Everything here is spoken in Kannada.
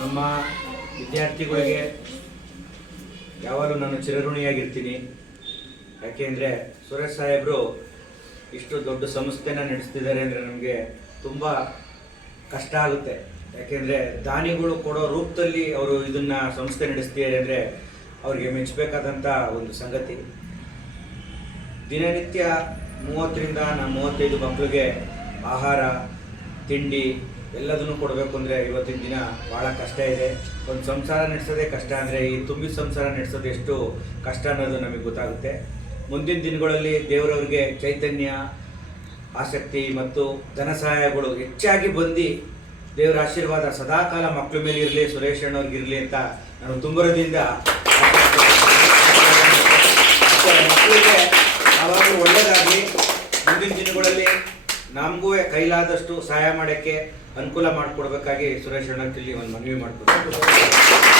ನಮ್ಮ ವಿದ್ಯಾರ್ಥಿಗಳಿಗೆ ಯಾವಾಗಲೂ ನಾನು ಚಿರಋಣಿಯಾಗಿರ್ತೀನಿ. ಯಾಕೆಂದರೆ ಸುರೇಶ್ ಸಾಹೇಬರು ಇಷ್ಟು ದೊಡ್ಡ ಸಂಸ್ಥೆನ ನಡೆಸ್ತಿದ್ದಾರೆ ಅಂದರೆ ನಮಗೆ ತುಂಬ ಕಷ್ಟ ಆಗುತ್ತೆ. ಯಾಕೆಂದರೆ ದಾನಿಗಳು ಕೊಡೋ ರೂಪದಲ್ಲಿ ಅವರು ಇದನ್ನು ಸಂಸ್ಥೆ ನಡೆಸ್ತಿದ್ದಾರೆ ಅಂದರೆ ಅವರಿಗೆ ಮೆಚ್ಚಬೇಕಾದಂಥ ಒಂದು ಸಂಗತಿ. ದಿನನಿತ್ಯ 30ರಿಂದ 35 ಮಕ್ಕಳಿಗೆ ಆಹಾರ ತಿಂಡಿ ಎಲ್ಲದನ್ನು ಕೊಡಬೇಕು ಅಂದರೆ ಇವತ್ತಿನ ದಿನ ಭಾಳ ಕಷ್ಟ ಇದೆ. ಒಂದು ಸಂಸಾರ ನಡೆಸೋದೇ ಕಷ್ಟ ಅಂದರೆ ಈ ತುಂಬಿದ ಸಂಸಾರ ನಡೆಸೋದು ಎಷ್ಟು ಕಷ್ಟ ಅನ್ನೋದು ನಮಗೆ ಗೊತ್ತಾಗುತ್ತೆ. ಮುಂದಿನ ದಿನಗಳಲ್ಲಿ ದೇವರವ್ರಿಗೆ ಚೈತನ್ಯ, ಆಸಕ್ತಿ ಮತ್ತು ಧನ ಸಹಾಯಗಳು ಹೆಚ್ಚಾಗಿ ಬಂದು ದೇವರ ಆಶೀರ್ವಾದ ಸದಾಕಾಲ ಮಕ್ಕಳ ಮೇಲೆ ಇರಲಿ, ಸುರೇಶ್ ಅಣ್ಣವ್ರಿಗಿರಲಿ ಅಂತ ನಾನು ತುಂಬರದಿಂದ ಮಕ್ಕಳಿಗೆ ಯಾವಾಗಲೂ ಒಳ್ಳೆಯದಾಗಲಿ. ಮುಂದಿನ ದಿನಗಳಲ್ಲಿ ನಮಗೂ ಕೈಲಾದಷ್ಟು ಸಹಾಯ ಮಾಡೋಕ್ಕೆ ಅನುಕೂಲ ಮಾಡಿಕೊಡ್ಬೇಕಾಗಿ ಸುರೇಶ್ ಅಣ್ಣಲ್ಲಿ ಒಂದು ಮನವಿ ಮಾಡ್ಕೊಡ್ತೀನಿ.